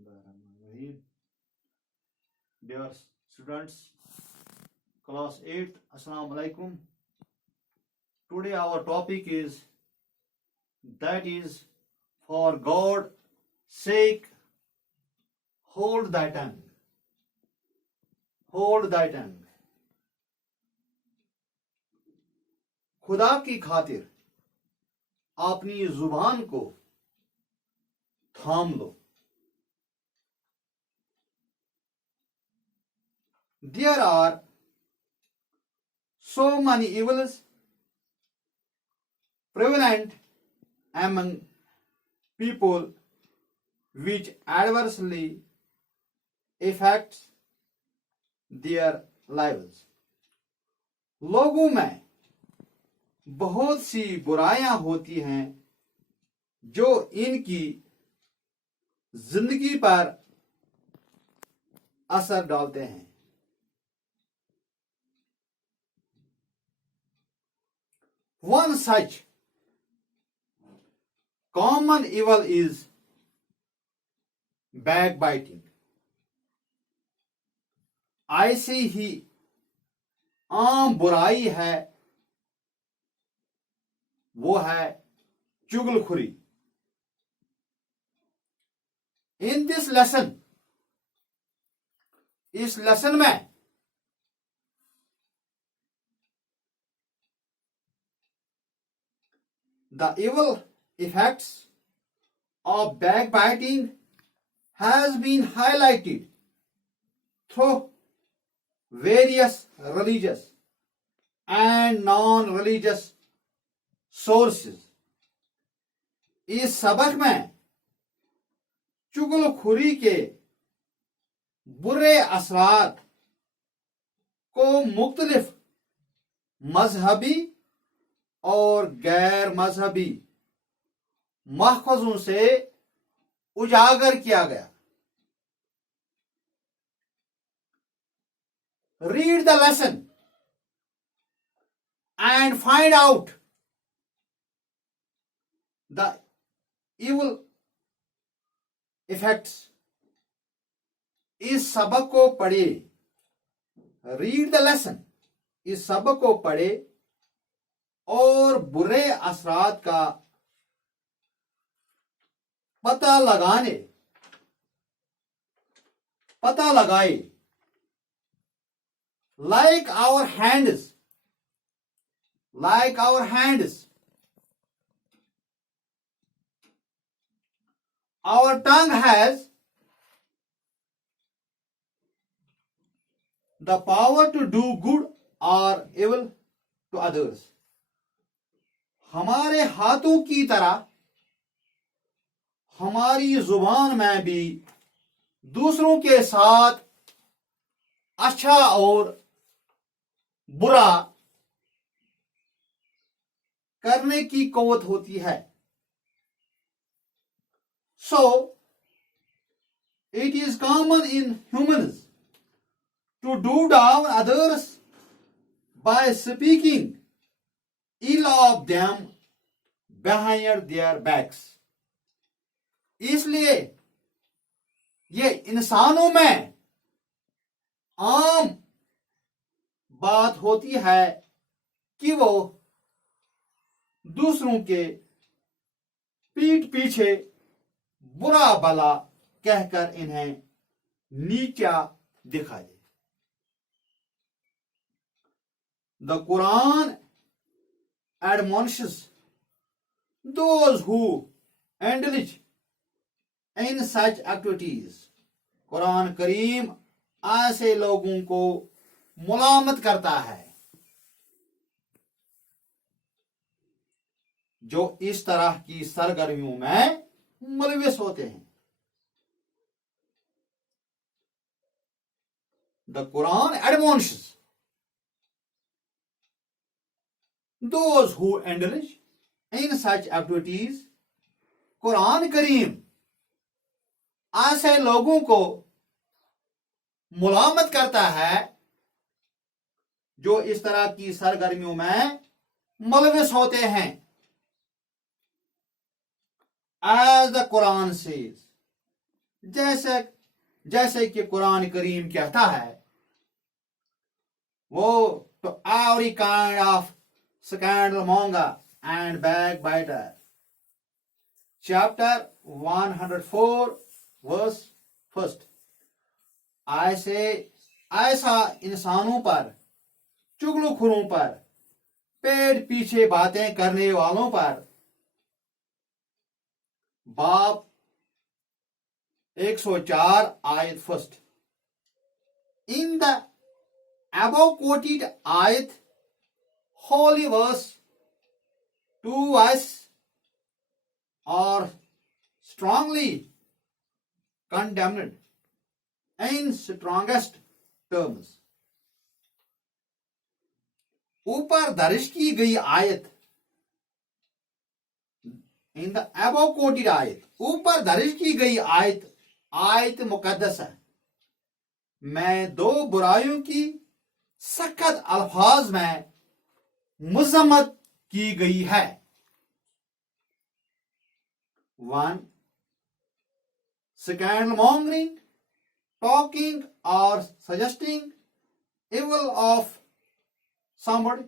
Bismillahirrahmanirrahim. Dear students, class 8, Assalamu alaikum. Today our topic is that is for God sake hold thy tongue. Hold thy tongue. खुदा की खातिर अपनी जुबान को थाम लो. There are so many evils prevalent among people which adversely affects their lives. लोगों में बहुत सी बुराइयां होती हैं जो इनकी जिंदगी पर असर डालते हैं. One such common evil is backbiting. ऐसी ही आम बुराई है वो है चुगलखोरी. In this lesson, इस लेसन में the evil effects of backbiting has been highlighted through various religious and non-religious sources. इस सबक में चुगलखोरी के बुरे असरात को मुख्तलिफ मजहबी और गैर मजहबी महफज़ों से उजागर किया गया. Read the lesson and find out the evil effects. इस सबक को पढ़े. Read the lesson. इस सबक को पढ़े और बुरे असरात का पता लगाए. Like our hands, our tongue has the power to do good or evil to others. हमारे हाथों की तरह हमारी जुबान में भी दूसरों के साथ अच्छा और बुरा करने की कुव्वत होती है. So, it is common in humans to do down others by speaking ill of them behind their backs. इसलिए ये इंसानों में आम बात होती है कि वो दूसरों के पीठ पीछे बुरा भला कहकर इन्हें नीचा दिखा दे. The Quran admonishes those who indulge in such activities. Quran करीम ऐसे लोगों को मुलामत करता है जो इस तरह की सरगर्मियों में मुलविस होते हैं. The Quran admonishes those who indulge in such activities. Quran करीम ऐसे लोगों को मुलामत करता है जो इस तरह की सरगर्मियों में मुलविस होते हैं. As the Quran says, जैसे जैसे कि कुरान करीम कहता है, वो to every kind of scandal monger and backbiter. Chapter 104 verse 1. ऐसा इंसानों पर, चुगलखोरों पर, पेड़ पीछे बातें करने वालों पर, बाप 104 आयत 1. In the above quoted ayat, holy verse to us are strongly condemned in strongest terms. ऊपर दर्ज की गई आयत, इन द above quoted आयत, ऊपर दर्ज की गई आयत मुकद्दस है। मैं दो बुराइयों की सख्त अल्फाज में मजम्मत की गई है। 1. Scandal mongering, talking or suggesting evil of somebody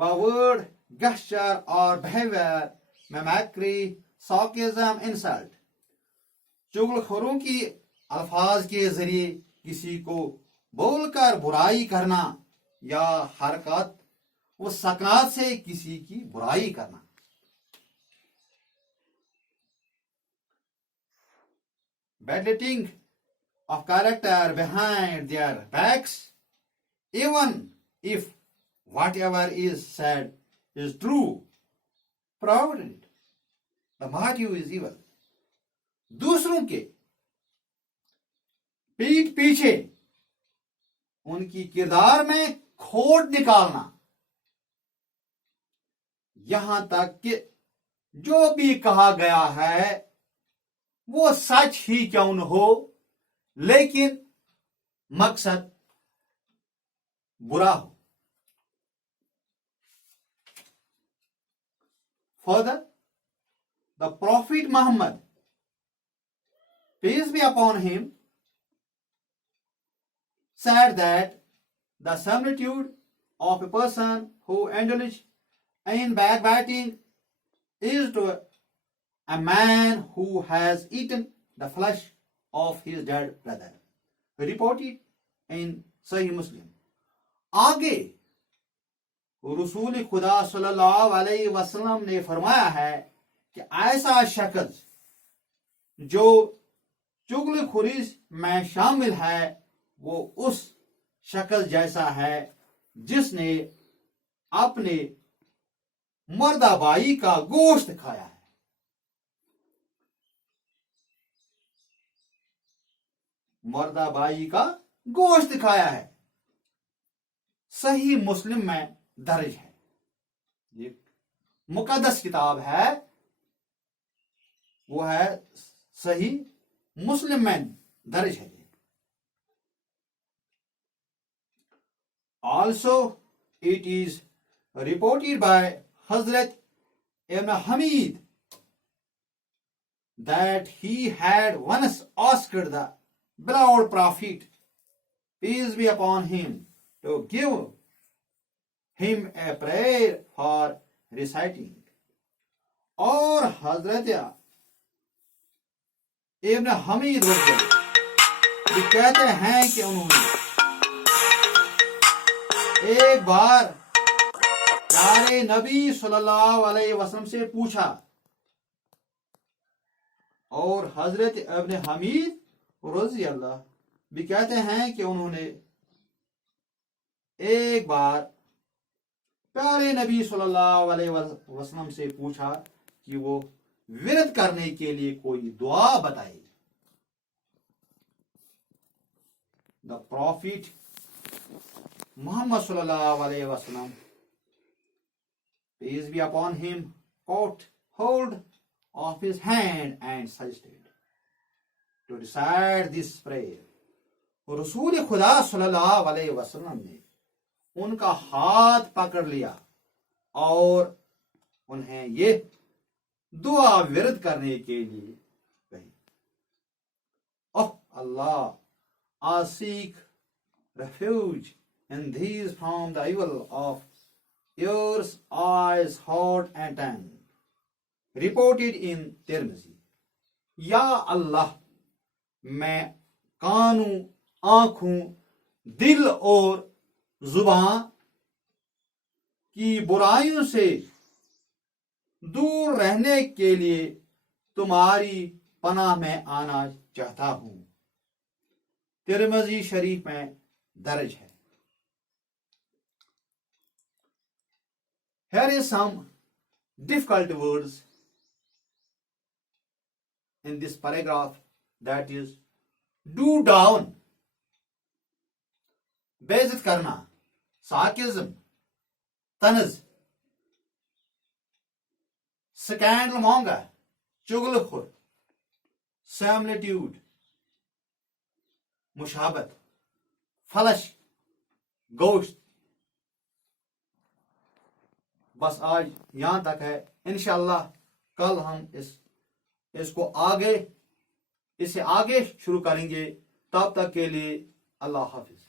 by word, gesture or behavior, mimicry, sarcasm, insult. चुगलखोरों की अल्फाज के जरिए किसी को बोलकर बुराई करना या हरकत व सकरात से किसी की बुराई करना। Belittling of character behind their backs, even if whatever is said is true, provided the motive is evil. दूसरों के पीठ पीछे उनकी किरदार में खोट निकालना, यहां तक कि जो भी कहा गया है वो सच ही क्यों न हो, लेकिन मकसद बुरा हो। Further, the Prophet Muhammad, peace be upon him, said that the similitude of a person who indulges in backbiting is to a man who has eaten the flesh of his dead brother. Reported in Sahih Muslim. आगे रसूल खुदा सल्लल्लाहु अलैहि वसल्लम ने फरमाया है कि ऐसा शख्स जो चुगलखोरी में शामिल है वो उस शख्स जैसा है जिसने अपने मर्दा भाई का गोश्त खाया है। मर्दा भाई का गोश्त खाया है। सही मुस्लिम में दर्ज है। ये मुकद्दस किताब है, वो है सही मुस्लिम में दर्ज है। Also, it is reported by Hazrat Ibn Hamid that he had once asked the beloved Prophet, peace be upon him, to give him a prayer for reciting. और हजरत इब्न हमीद भी कहते हैं कि उन्होंने एक बार प्यारे नबी सल्लल्लाहु अलैहि वसल्लम से पूछा, और हजरत इब्न हमीद रज़ी अल्लाह भी कहते हैं कि उन्होंने एक बार प्यारे नबी सल्लल्लाहु अलैहि वसल्लम से पूछा कि वो विरद करने के लिए कोई दुआ बताए। The profit Muhammad sallallahu alaihi wasallam, peace be upon him, caught hold of his hand and suggested to recite this prayer. रसूल खुदा सल्लल्लाहु अलैहि वसल्लम ने उनका हाथ पकड़ लिया और उन्हें ये दुआ विरद करने के लिए कही। Allah, I seek refuge in these from the evil of ears, eyes, heart, and tongue. Reported in Tirmizi. या अल्लाह, मैं कानों, आंखों, दिल और जुबान की बुराइयों से दूर रहने के लिए तुम्हारी पनाह में आना चाहता हूं। तिरमिजी शरीफ में दर्ज है। Here is some difficult words in this paragraph, that is do down, बेइज्जत करना, sarcasm, तनज, स्कैंडल मॉन्गर, चुगलखोर, similitude, मुशाबत, फलश, गोश्त। बस आज यहां तक है। इंशाअल्लाह कल हम इससे आगे शुरू करेंगे। तब तक के लिए अल्लाह हाफिज।